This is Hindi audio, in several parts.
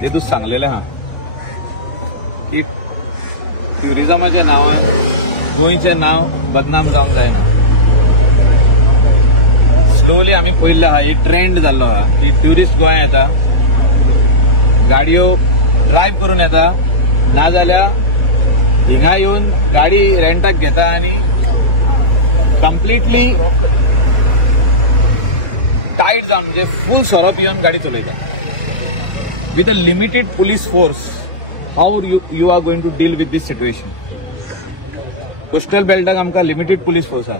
तेतूच सांगलेलें आहा की ट्युरिजमाच्या नांवान गोंयचें नांव बदनाम जावंक जायना। स्लोली आमी पळयल्लें आहा एक ट्रेंड जाल्लो आहा की ट्युरिस्ट गोंया येता, गाडयो ड्रायव्ह करून येता, नाजाल्यार हिंगा येवन गाडी रेंटाक घेता आनी कंप्लिटली टायट जावन म्हणजे फुल सोरोप येवन गाडी चलयता। With a limited police force, how you are going to deal with this situation? Coastal बेल्टाक आमकां लिमिटेड पुलीस फोर्स आहा।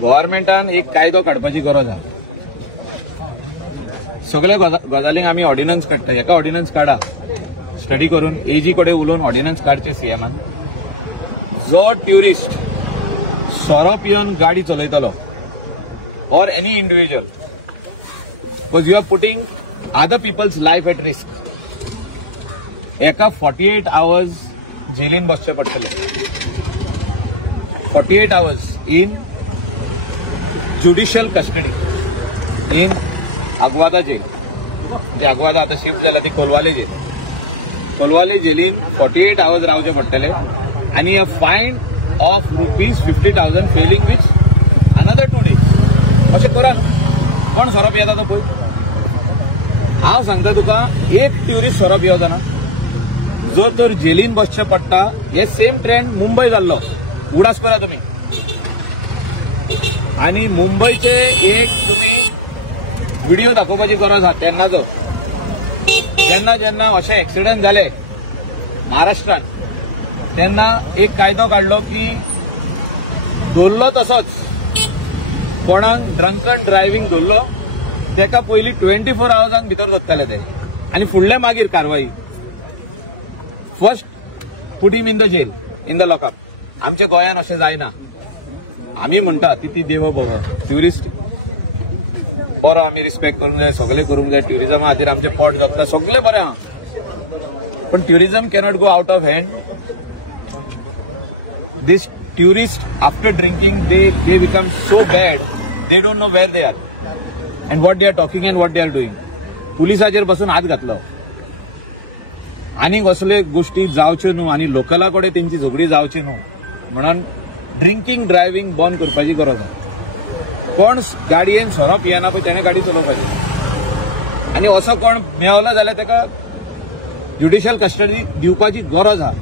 गव्हर्मेंटान एक कायदो काडपाची गरज आहा। सगळे गजालींक आमी ऑर्डिनन्स काडटा, एका ऑर्डिनन्स काडा स्टडी करून एजी कडेन उलोवन ऑर्डिनन्स काडचे सीएमान। जो ट्युरिस्ट सोरोप येवन गाडी चलयतलो or any individual, because you are putting other people's life at risk. एका 48 hours जेलीन बसचे पडटले। 48 hours in judicial custody in Aguada jail. जे अगवादा आता शिफ्ट जाला ती कोलवाले जेल। कोलवाले जेलीन 48 hours रावचे पडटले आणि a fine of ₹50,000 failing which another 2 days। अशें करा कोण सोरोप येता तो पळय। हांव सांगता तुका, एक ट्युरिस्ट सोरोप येवना जो तर जेलीन बसचें पडटा। हे सेम ट्रेंड मुंबय जाल्लो, उडास करा तुमी। आनी मुंबयचे एक तुमी व्हिडिओ दाखोवपाची गरज आहा तेन्नाचो, जेन्ना अशे एक्सिडंट जाले महाराष्ट्रान, तेन्ना एक कायदो काडलो की धरलो तसोच कोणाक ड्रंकन ड्रायव्हिंग धरलो तेका पयली 24 hours भितर धरतले ते आनी फुडले मागीर कारवाई। First put him in the jail, in the lockup. आमच्या गोंयान अशें जायना। आमी म्हणटा ती देव बरो, ट्युरिस्ट बरो आमी रिस्पेक्ट करूंक जाय, सगळे करूंक जाय, ट्युरिजमा खातीर आमचें पोट जगता, सगळे बरें आहा। पण tourism cannot go out of hand. This tourists after drinking they become so bad they don't know where they are and what they are talking and what they are doing. पुलिसाचेर बसून हात घातलो आनी असले गोष्टी जावच्यो न्हू आनी लोकला कडेन तेंची झगडी जावची न्हू म्हणून ड्रिंकिंग ड्रायव्हिंग बंद करपाची गरज आसा। कोण गाडयेन सोरोप येना पळय तेणे गाडी चलोवपाची आनी असो कोण मेवलो जाल्यार ताका ज्युडिशियल कस्टडी दिवपाची गरज आहा।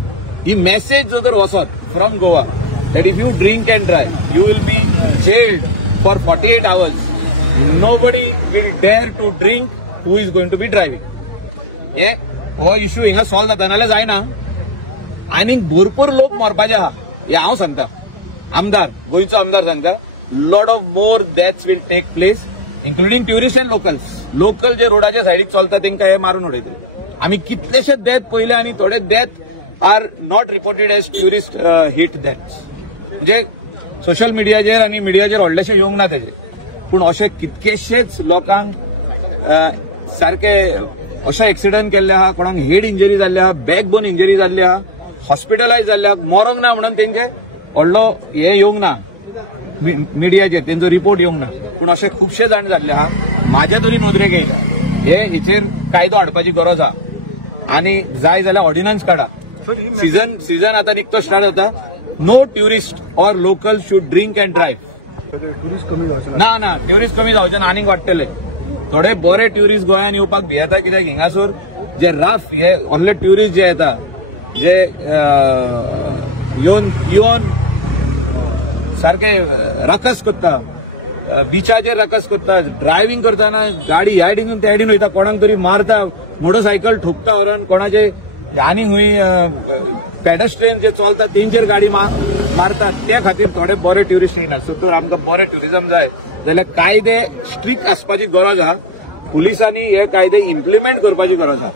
ही मेसेज जो तर वचत from Goa that if you drink and drive, you will be jailed for 48 hours. Nobody will dare to drink who is going to be driving. हो इश्यू हिंगा सॉल्व जाता नाल्यार जायना आनी भरपूर लोक मरपाचे आहा। हे हांव सांगता, आमदार गोंयचो आमदार सांगता, lot of more deaths will take place including tourist and locals. Local जे रोडाच्या सायडीक चलता तेंकां हे मारून उडयतले। आमी कितलेशे डेथ पयले आनी थोडे death are not reported as tourist heat deaths. म्हणजे सोशल मिडियाचेर आनी मिडियाचेर व्हडलेशें येवंक ना तेजे, पूण अशे कितकेशेच लोकांक सारखे अशे एक्सिडंट केल्ले आहा, कोणाक हेड इंजरी जाल्ले आहा, बॅकबोन इंजरी जाल्ली आहा, हॉस्पिटलायज जाल्ले आहा, मरोंक ना म्हणून तेंचे व्हडलो हे येवंक ना मिडियाचेर, तेंचो रिपोर्ट येवंक ना। पूण अशे खुबशे जाण जाल्ले आहा। म्हाज्या तरी नदरेक येयला हेचेर कायदो हाडपाची गरज आहा आनी जाय जाल्यार ऑर्डिनन्स काडा। सीजन आता निकतो स्टार्ट जाता। No tourist or local should drink and drive. Tourist कमी जावचे ना ट्युरिस्ट कमी जावचे ना, आनीक वाडटले। थोडे बरे ट्युरिस्ट गोंयान येवपाक भियेता, कित्याक हिंगासर जे रफ हे व्हडले ट्युरिस्ट जे येता, जे येवन सारखे रकस करता, बिचाचेर रकस करता, ड्रायव्हिंग करतना गाडी ह्या सायडीन त्या सायडीन वयता, कोणाक तरी मारता, मोटरसायकल ठोकता व्हरून, कोणाचे आनी खंय पेडेस्ट्रियन जे चलता तेंचेर गाडी मारतात। त्या खातीर थोडे बरे ट्युरिस्ट येयनात। सो तर आमकां बरे ट्युरिजम जाय जाल्यार कायदे स्ट्रिक्ट आसपाची गरज आहा। पुलिसांनी हे कायदे इम्प्लिमेंट करपाची गरज आहा।